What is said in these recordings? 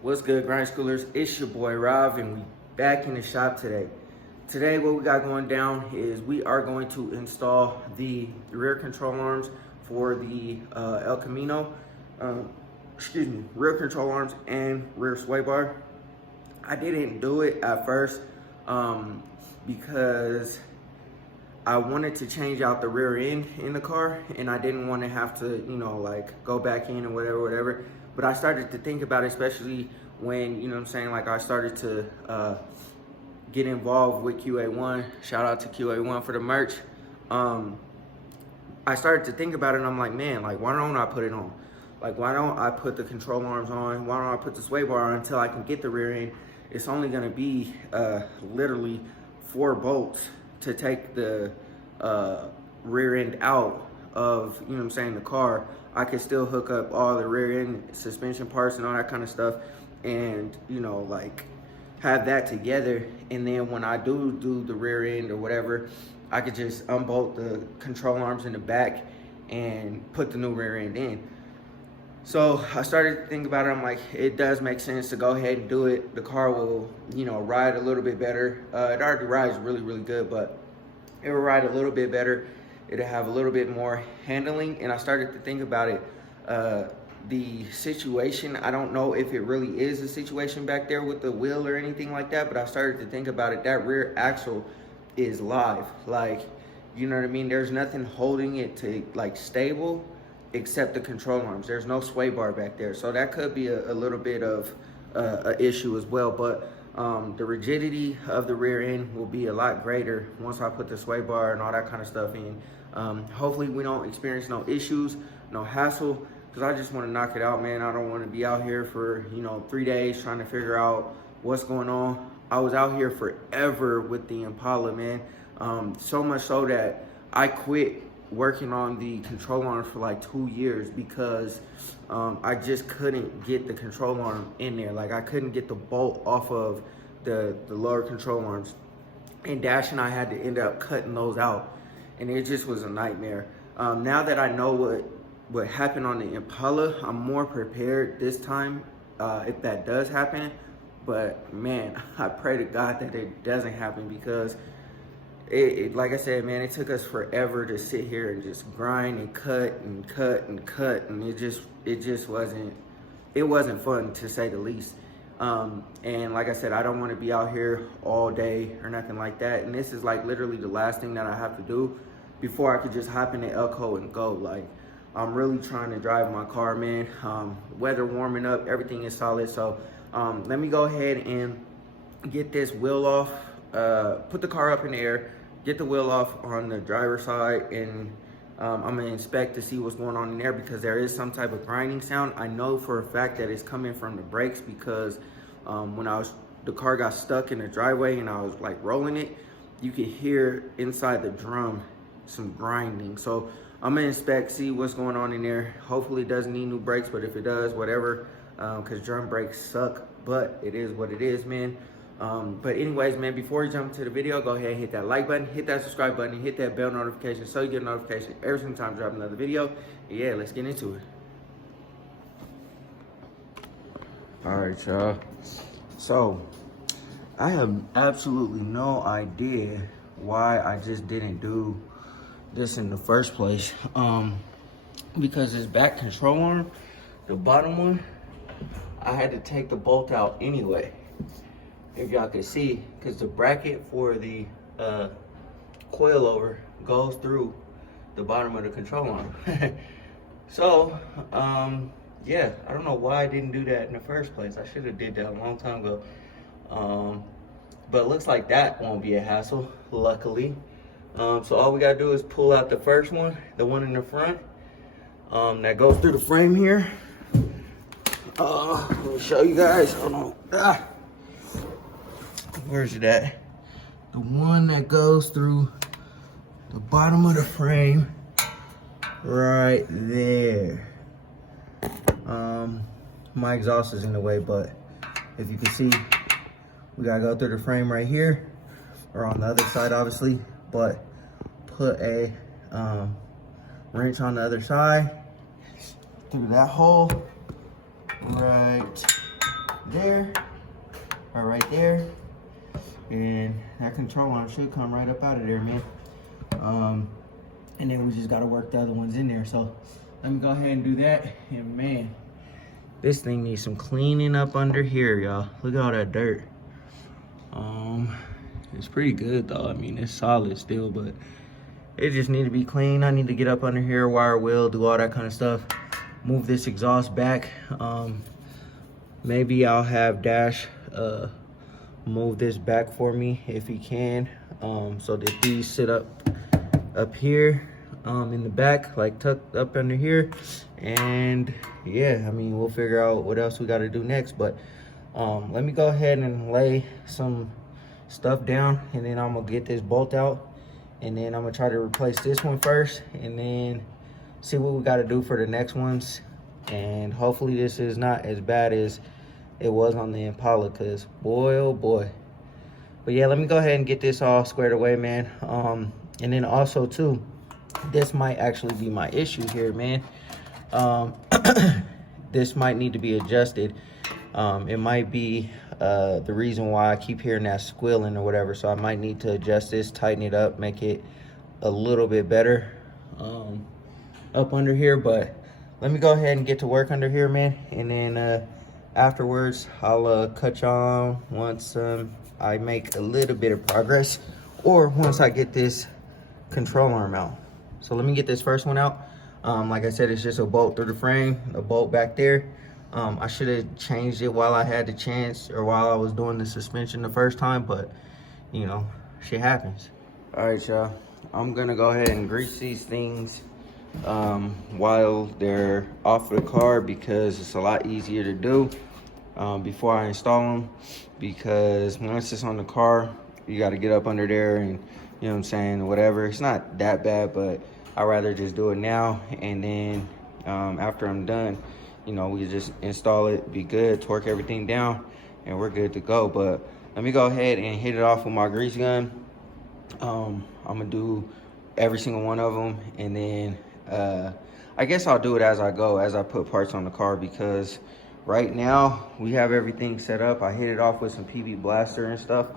What's good, grind schoolers? It's your boy Rob, and we back in the shop today. Today, what we got going down is we are going to install the rear control arms for the El Camino. Rear control arms and rear sway bar. I didn't do it at first because I wanted to change out the rear end in the car, and I didn't want to have to, like go back in and whatever. But I started to think about it, especially when, I started to get involved with QA1. Shout out to QA1 for the merch. I started to think about it, and I'm like, man, like, why don't I put it on? Like, why don't I put the control arms on? Why don't I put the sway bar on until I can get the rear end? It's only gonna be literally 4 bolts to take the rear end out of, the car. I can still hook up all the rear end suspension parts and all that kind of stuff, and have that together. And then when I do the rear end or whatever, I could just unbolt the control arms in the back and put the new rear end in. So I started to think about it. I'm like, it does make sense to go ahead and do it. The car will, ride a little bit better. It already rides really, really good, but it will ride a little bit better. It'll have a little bit more handling. And I started to think about it. The situation, I don't know if it really is a situation back there with the wheel or anything like that, but I started to think about it. That rear axle is live. Like, you know what I mean? There's nothing holding it to stable except the control arms. There's no sway bar back there. So that could be a little bit of an issue as well. But the rigidity of the rear end will be a lot greater once I put the sway bar and all that kind of stuff in. Hopefully we don't experience no issues, no hassle, because I just want to knock it out, man. I don't want to be out here for, 3 days trying to figure out what's going on. I was out here forever with the Impala, man. So much so that I quit working on the control arm for like 2 years because I just couldn't get the control arm in there. Like, I couldn't get the bolt off of the lower control arms. And Dash and I had to end up cutting those out, and it just was a nightmare. Now that I know what happened on the Impala, I'm more prepared this time if that does happen. But man, I pray to God that it doesn't happen, because it like I said, man, it took us forever to sit here and just grind and cut, and it just wasn't fun, to say the least. And like I said, I don't want to be out here all day or nothing like that. And this is like literally the last thing that I have to do before I could just hop in the Elko and go. Like, I'm really trying to drive my car, man. Weather warming up, everything is solid. So let me go ahead and get this wheel off, put the car up in the air, get the wheel off on the driver's side, and I'm gonna inspect to see what's going on in there, because there is some type of grinding sound. I know for a fact that it's coming from the brakes, because when the car got stuck in the driveway and I was like rolling it, you could hear inside the drum some grinding. So I'm gonna inspect, see what's going on in there. Hopefully it doesn't need new brakes, but if it does, whatever, because drum brakes suck, but it is what it is, man. But anyways, man, before you jump into the video, go ahead and hit that like button, hit that subscribe button, and hit that bell notification so you get a notification every single time I drop another video. And yeah, let's get into it. All right, y'all. So I have absolutely no idea why I just didn't do this in the first place. Because this back control arm, the bottom one, I had to take the bolt out anyway, if y'all can see, because the bracket for the coilover goes through the bottom of the control arm. So yeah, I don't know why I didn't do that in the first place. I should have did that a long time ago. But it looks like that won't be a hassle, luckily. So all we gotta do is pull out the first one, the one in the front, that goes through the frame here. Let me show you guys. Hold on. Where's it at? The one that goes through the bottom of the frame, right there. My exhaust is in the way, but if you can see, we gotta go through the frame right here, or on the other side, obviously. But put a wrench on the other side through that hole right there, or right there, and that control arm should come right up out of there, man. And then we just gotta work the other ones in there. So let me go ahead and do that. And man, this thing needs some cleaning up under here, y'all. Look at all that dirt. It's pretty good though. I mean, it's solid still, but it just need to be clean. I need to get up under here, wire wheel, do all that kind of stuff. Move this exhaust back. Maybe I'll have Dash move this back for me if he can, so that these sit up here in the back, like tucked up under here. And yeah, I mean, we'll figure out what else we got to do next. But let me go ahead and lay some stuff down, and then I'm gonna get this bolt out, and then I'm gonna try to replace this one first, and then see what we got to do for the next ones. And hopefully this is not as bad as it was on the Impala, because boy oh boy. But yeah, let me go ahead and get this all squared away, man. And then also too, this might actually be my issue here, man. This might need to be adjusted. It might be the reason why I keep hearing that squealing or whatever. So I might need to adjust this, tighten it up, make it a little bit better up under here. But let me go ahead and get to work under here, man. And then afterwards, I'll cut y'all on once I make a little bit of progress, or once I get this control arm out. So let me get this first one out. Like I said, it's just a bolt through the frame, a bolt back there. I should have changed it while I had the chance, or while I was doing the suspension the first time, but you know, shit happens. All right, y'all, I'm gonna go ahead and grease these things while they're off the car, because it's a lot easier to do before I install them. Because once it's on the car, you got to get up under there and, you know what I'm saying, whatever. It's not that bad, but I'd rather just do it now, and then after I'm done, you know, we just install it, be good, torque everything down, and we're good to go. But let me go ahead and hit it off with my grease gun. I'm gonna do every single one of them, and then I guess I'll do it as I go, as I put parts on the car, because right now we have everything set up. I hit it off with some PB Blaster and stuff,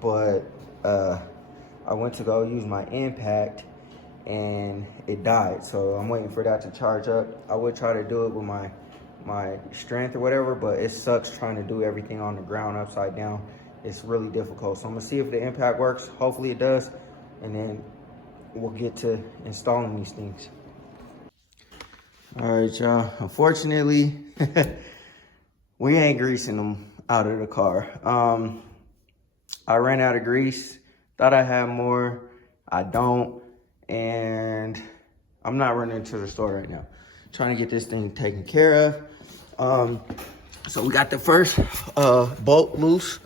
but I went to go use my impact and it died, so I'm waiting for that to charge up. I would try to do it with my strength or whatever, but it sucks trying to do everything on the ground upside down. It's really difficult. So I'm gonna see if the impact works. Hopefully it does, and then we'll get to installing these things. All right, y'all, unfortunately we ain't greasing them out of the car. I ran out of grease, thought I had more, I don't, and I'm not running to the store right now. Trying to get this thing taken care of. So we got the first bolt loose.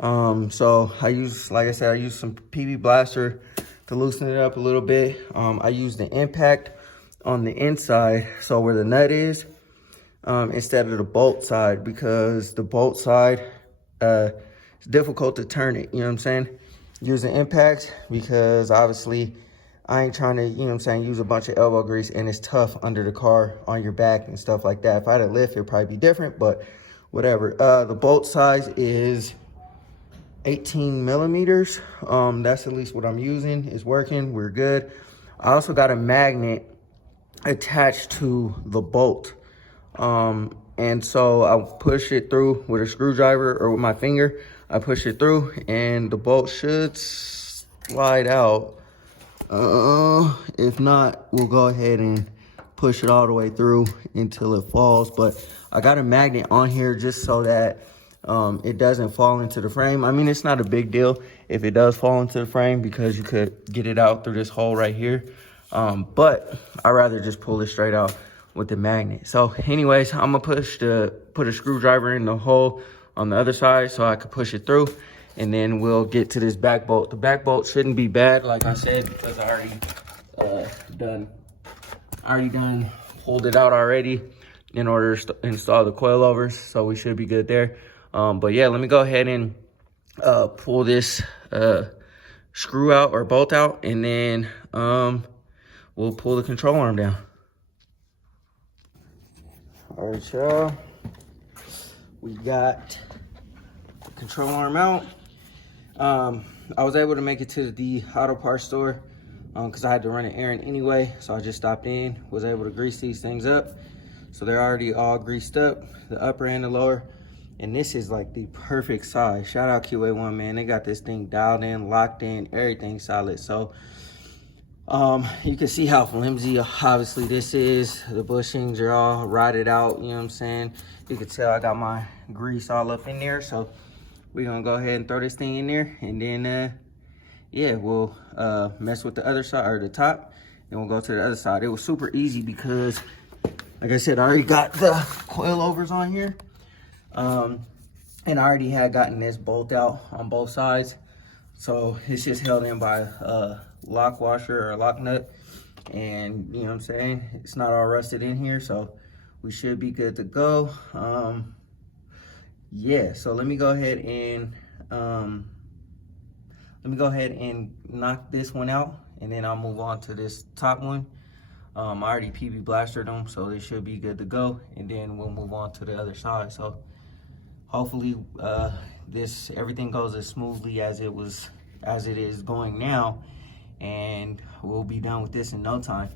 So I use, like I said, I used some PB Blaster to loosen it up a little bit. I used the impact on the inside, so where the nut is, instead of the bolt side, because the bolt side, it's difficult to turn it, you know what I'm saying? Use the impact, because obviously I ain't trying to, you know what I'm saying, use a bunch of elbow grease, and it's tough under the car on your back and stuff like that. If I had a lift, it'd probably be different, but whatever. The bolt size is 18 millimeters. That's at least what I'm using. It's working, we're good. I also got a magnet attached to the bolt. And so I'll push it through with a screwdriver or with my finger. I push it through and the bolt should slide out. If not, we'll go ahead and push it all the way through until it falls. But I got a magnet on here just so that it doesn't fall into the frame. I mean, it's not a big deal if it does fall into the frame, because you could get it out through this hole right here. But I'd rather just pull it straight out with the magnet. So anyways, I'm gonna put a screwdriver in the hole on the other side so I could push it through, and then we'll get to this back bolt. The back bolt shouldn't be bad, like I said, because I already done pulled it out already in order to install the coilovers, so we should be good there. But yeah, let me go ahead and pull this screw out or bolt out, and then we'll pull the control arm down. All right, y'all. We got the control arm out. I was able to make it to the auto parts store because I had to run an errand anyway. So I just stopped in, was able to grease these things up. So they're already all greased up, the upper and the lower. And this is like the perfect size. Shout out QA1, man. They got this thing dialed in, locked in, everything solid. So you can see how flimsy obviously this is. The bushings are all rotted out, you know what I'm saying? You can tell I got my grease all up in there. So we're gonna go ahead and throw this thing in there, and then yeah, we'll mess with the other side, or the top, and we'll go to the other side. It was super easy because, like I said, I already got the coilovers on here. And I already had gotten this bolt out on both sides. So it's just held in by a lock washer or a lock nut. And you know what I'm saying? It's not all rusted in here, so we should be good to go. Yeah, so let me go ahead and knock this one out, and then I'll move on to this top one. I already PB blastered them, so they should be good to go, and then we'll move on to the other side. So hopefully everything goes as smoothly as it is going now, and we'll be done with this in no time.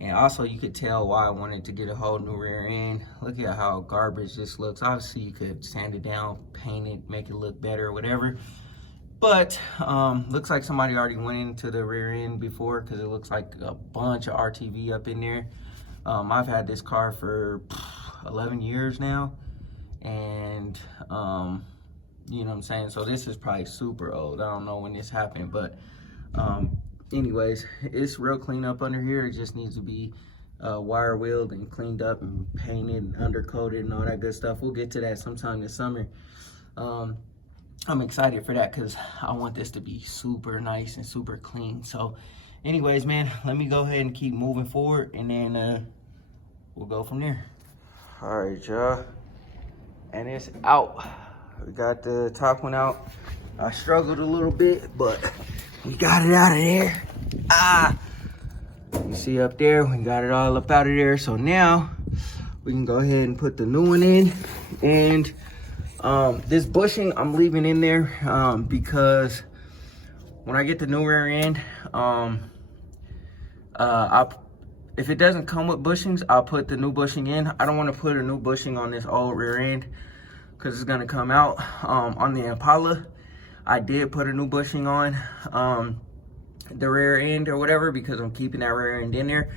And also, you could tell why I wanted to get a whole new rear end. Look at how garbage this looks. Obviously, you could sand it down, paint it, make it look better, whatever. But looks like somebody already went into the rear end before, because it looks like a bunch of RTV up in there. I've had this car for 11 years now, and you know what I'm saying? So this is probably super old. I don't know when this happened, but anyways, it's real clean up under here. It just needs to be wire wheeled and cleaned up and painted and undercoated and all that good stuff. We'll get to that sometime this summer. I'm excited for that because I want this to be super nice and super clean. So anyways, man, let me go ahead and keep moving forward, and then we'll go from there. All right, y'all, and it's out. We got the top one out. I struggled a little bit, but we got it out of there. You see up there, we got it all up out of there. So now we can go ahead and put the new one in. And this bushing I'm leaving in there because when I get the new rear end, if it doesn't come with bushings, I'll put the new bushing in. I don't want to put a new bushing on this old rear end because it's going to come out. On the Impala, I did put a new bushing on the rear end or whatever because I'm keeping that rear end in there.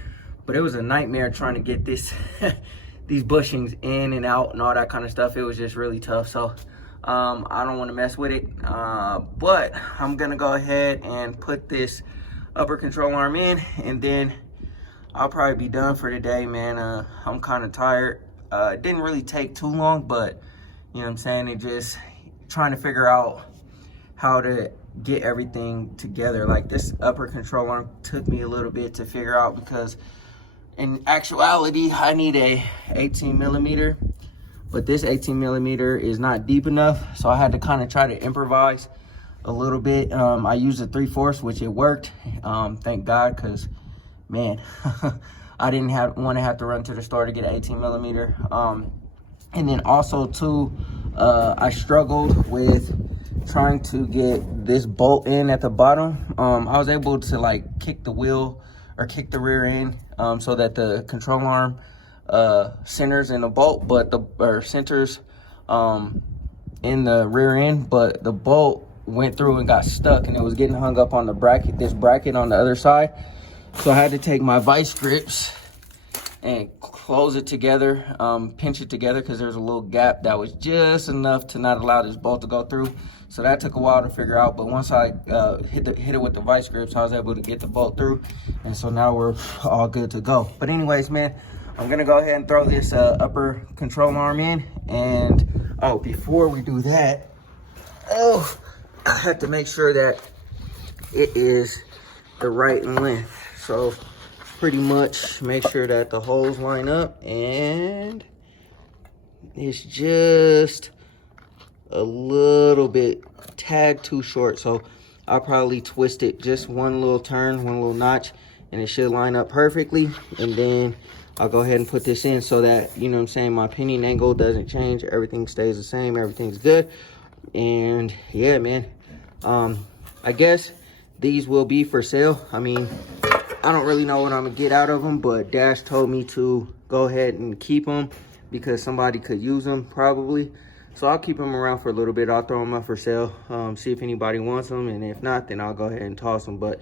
But it was a nightmare trying to get this these bushings in and out and all that kind of stuff. It was just really tough. So I don't want to mess with it. But I'm going to go ahead and put this upper control arm in, and then I'll probably be done for today, man. I'm kind of tired. It didn't really take too long, but you know what I'm saying? It just trying to figure out how to get everything together. Like this upper control arm took me a little bit to figure out because in actuality, I need a 18 millimeter, but this 18 millimeter is not deep enough. So I had to kind of try to improvise a little bit. I used a 3/4, which it worked. Thank God, because man, I didn't want to have to run to the store to get an 18 millimeter. And then also too, I struggled with trying to get this bolt in at the bottom. I was able to like kick the wheel or kick the rear end so that the control arm centers in the bolt, but centers in the rear end, but the bolt went through and got stuck, and it was getting hung up on the bracket, this bracket on the other side. So I had to take my vice grips and close it together, pinch it together, because there's a little gap that was just enough to not allow this bolt to go through. So that took a while to figure out, but once I hit it with the vice grips, I was able to get the bolt through, and so now we're all good to go. But anyways, man, I'm gonna go ahead and throw this upper control arm in, and oh, before we do that, I have to make sure that it is the right length. So pretty much make sure that the holes line up, and it's just a little bit tad too short. So I'll probably twist it just one little turn, one little notch, and it should line up perfectly. And then I'll go ahead and put this in so that, you know what I'm saying, my pinion angle doesn't change. Everything stays the same. Everything's good. And yeah, man, I guess these will be for sale. I mean, I don't really know what I'm gonna get out of them, but Dash told me to go ahead and keep them because somebody could use them probably. So I'll keep them around for a little bit. I'll throw them up for sale, see if anybody wants them, and if not, then I'll go ahead and toss them. But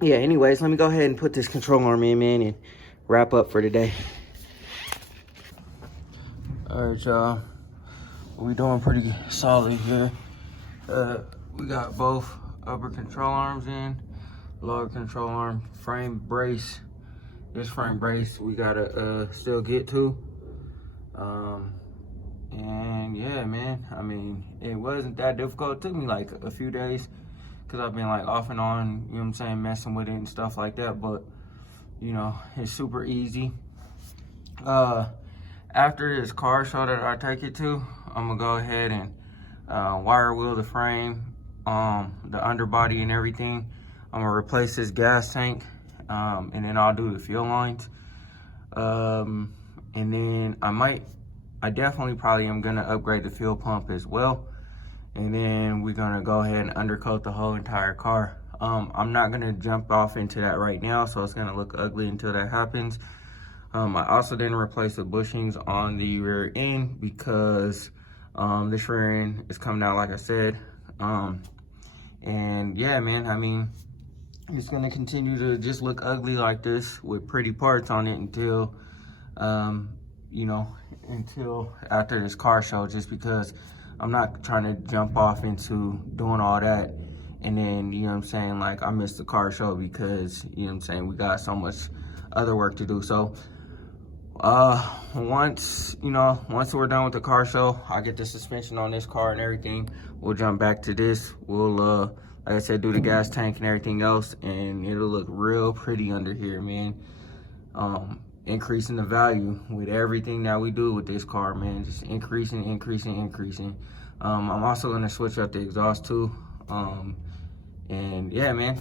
yeah, anyways, let me go ahead and put this control arm in, man, and wrap up for today. All right, y'all, we doing pretty solid here. We got both upper control arms in, lower control arm, frame brace. This frame brace we gotta still get to. And yeah, man, I mean, it wasn't that difficult. It took me like a few days because I've been like off and on, you know what I'm saying, messing with it and stuff like that. But, you know, it's super easy. After this car show that I take it to, I'm gonna go ahead and wire wheel the frame, the underbody and everything. I'm gonna replace this gas tank, and then I'll do the fuel lines. And then I definitely probably am gonna upgrade the fuel pump as well. And then we're gonna go ahead and undercoat the whole entire car. I'm not gonna jump off into that right now, so it's gonna look ugly until that happens. I also didn't replace the bushings on the rear end because this rear end is coming out, like I said. And yeah, man, I mean, it's gonna continue to just look ugly like this with pretty parts on it until, you know, until after this car show, just because I'm not trying to jump off into doing all that and then, you know what I'm saying, like I missed the car show because, you know what I'm saying, we got so much other work to do. So once we're done with the car show, I get the suspension on this car and everything, we'll jump back to this. We'll like I said, do the gas tank and everything else, and it'll look real pretty under here, man. Increasing the value with everything that we do with this car, man. Just increasing. I'm also gonna switch up the exhaust too. And yeah, man.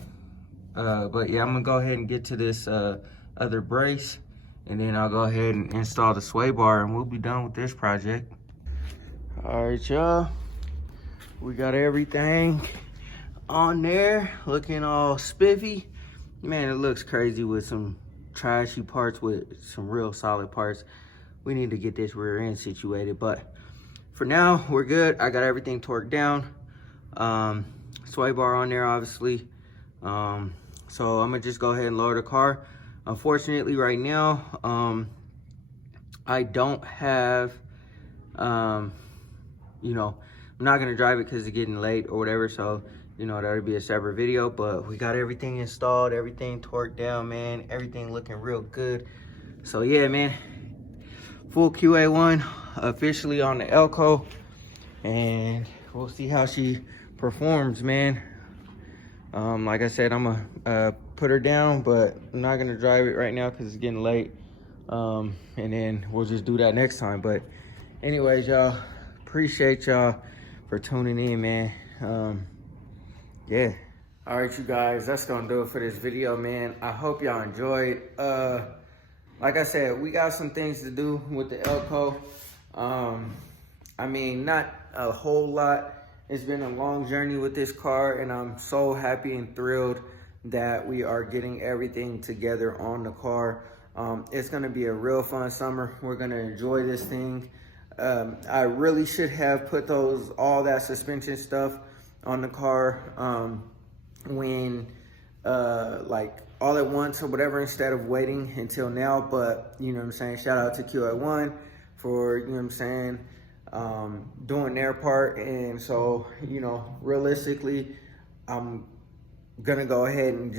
But yeah, I'm gonna go ahead and get to this other brace, and then I'll go ahead and install the sway bar, and we'll be done with this project. All right, y'all. We got everything on there, looking all spiffy. Man, it looks crazy with some trashy parts with some real solid parts. We need to get this rear end situated, but for now, we're good. I got everything torqued down. Sway bar on there, obviously. So I'm gonna just go ahead and lower the car. Unfortunately, right now, I don't have, you know, I'm not gonna drive it because it's getting late or whatever, so, you know, that'll be a separate video. But we got everything installed, everything torqued down, man. Everything looking real good. So yeah, man, full QA1 officially on the Elko, and we'll see how she performs, man. Like I said, I'm gonna put her down, but I'm not gonna drive it right now because it's getting late. And then we'll just do that next time. But anyways, y'all, appreciate y'all for tuning in, man. Yeah. All right, you guys, that's gonna do it for this video, man. I hope y'all enjoyed. Like I said, we got some things to do with the Elko. I mean, not a whole lot. It's been a long journey with this car, and I'm so happy and thrilled that we are getting everything together on the car. It's gonna be a real fun summer. We're gonna enjoy this thing. I really should have put all that suspension stuff on the car when like all at once or whatever, instead of waiting until now. But you know what I'm saying, shout out to QA1 for, you know what I'm saying, doing their part. And so, you know, realistically, I'm gonna go ahead and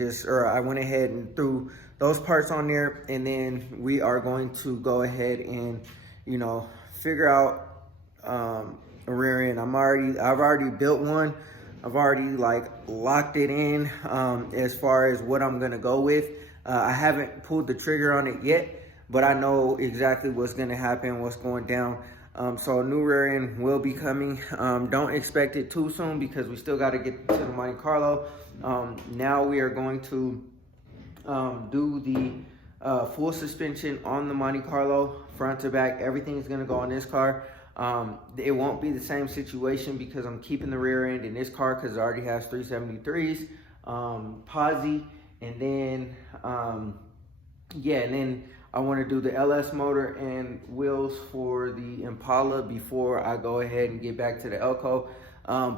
I went ahead and threw those parts on there, and then we are going to go ahead and, you know, figure out a rear end. I've already built one. I've already like locked it in as far as what I'm gonna go with. I haven't pulled the trigger on it yet, but I know exactly what's gonna happen, what's going down. So a new rear end will be coming. Don't expect it too soon because we still gotta get to the Monte Carlo. Now we are going to do the full suspension on the Monte Carlo, front to back. Everything's gonna go on this car. It won't be the same situation because I'm keeping the rear end in this car because it already has 373s, posi, and then yeah, and then I want to do the LS motor and wheels for the Impala before I go ahead and get back to the Elko.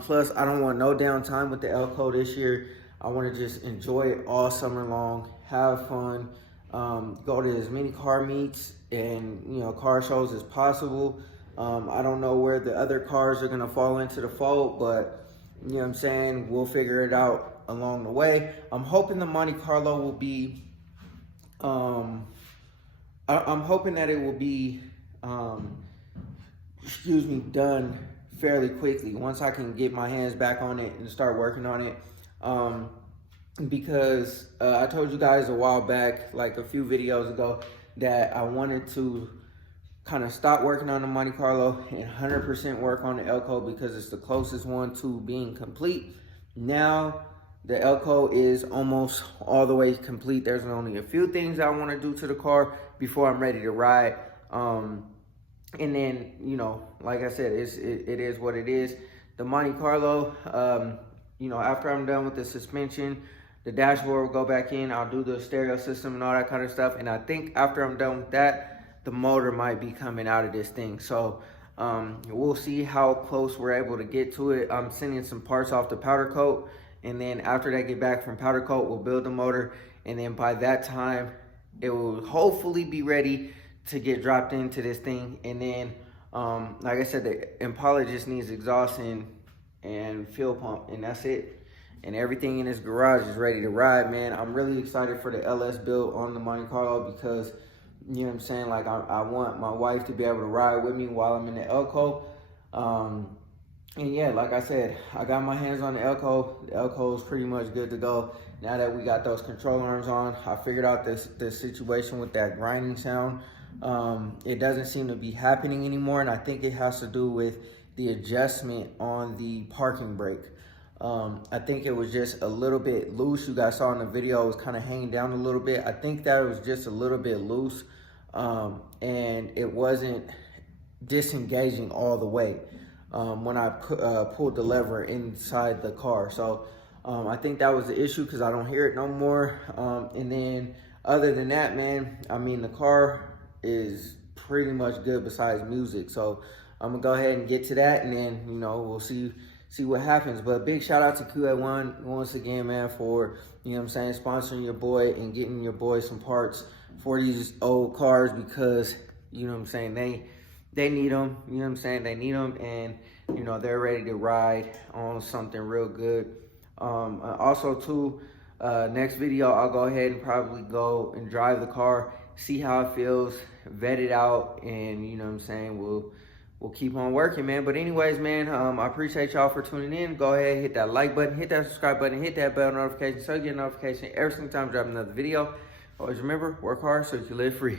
Plus, I don't want no downtime with the Elko this year. I want to just enjoy it all summer long, have fun, go to as many car meets and, you know, car shows as possible. I don't know where the other cars are going to fall into the fold, but, you know what I'm saying, we'll figure it out along the way. I'm hoping the Monte Carlo will be, I'm hoping that it will be, done fairly quickly once I can get my hands back on it and start working on it. Because I told you guys a while back, like a few videos ago, that I wanted to kind of stop working on the Monte Carlo and 100% work on the Elko because it's the closest one to being complete. Now the Elko is almost all the way complete. There's only a few things I want to do to the car before I'm ready to ride. And then, you know, like I said, it is what it is. The Monte Carlo, you know, after I'm done with the suspension, the dashboard will go back in. I'll do the stereo system and all that kind of stuff. And I think after I'm done with that, the motor might be coming out of this thing. So we'll see how close we're able to get to it. I'm sending some parts off the powder coat. And then after they get back from powder coat, we'll build the motor. And then by that time, it will hopefully be ready to get dropped into this thing. And then, like I said, the Impala just needs exhaust and fuel pump, and that's it. And everything in this garage is ready to ride, man. I'm really excited for the LS build on the Monte Carlo because, you know what I'm saying, like I want my wife to be able to ride with me while I'm in the Elko. And yeah, like I said, I got my hands on the Elko. The Elko is pretty much good to go. Now that we got those control arms on, I figured out this situation with that grinding sound. It doesn't seem to be happening anymore, and I think it has to do with the adjustment on the parking brake. I think it was just a little bit loose. You guys saw in the video, it was kind of hanging down a little bit. I think that it was just a little bit loose, and it wasn't disengaging all the way when I pulled the lever inside the car. So I think that was the issue because I don't hear it no more. And then other than that, man, I mean, the car is pretty much good besides music. So I'm gonna go ahead and get to that, and then, you know, we'll see what happens. But big shout out to QA1 once again, man, for, you know what I'm saying, sponsoring your boy and getting your boy some parts for these old cars because, you know what I'm saying, they need them, you know what I'm saying, they need them, and, you know, they're ready to ride on something real good. Also too, next video, I'll go ahead and probably go and drive the car, see how it feels, vet it out, and, you know what I'm saying, we'll keep on working, man. But anyways, man, I appreciate y'all for tuning in. Go ahead, hit that like button, hit that subscribe button, hit that bell notification so you get a notification every single time I drop another video. Always remember, work hard so you can live free.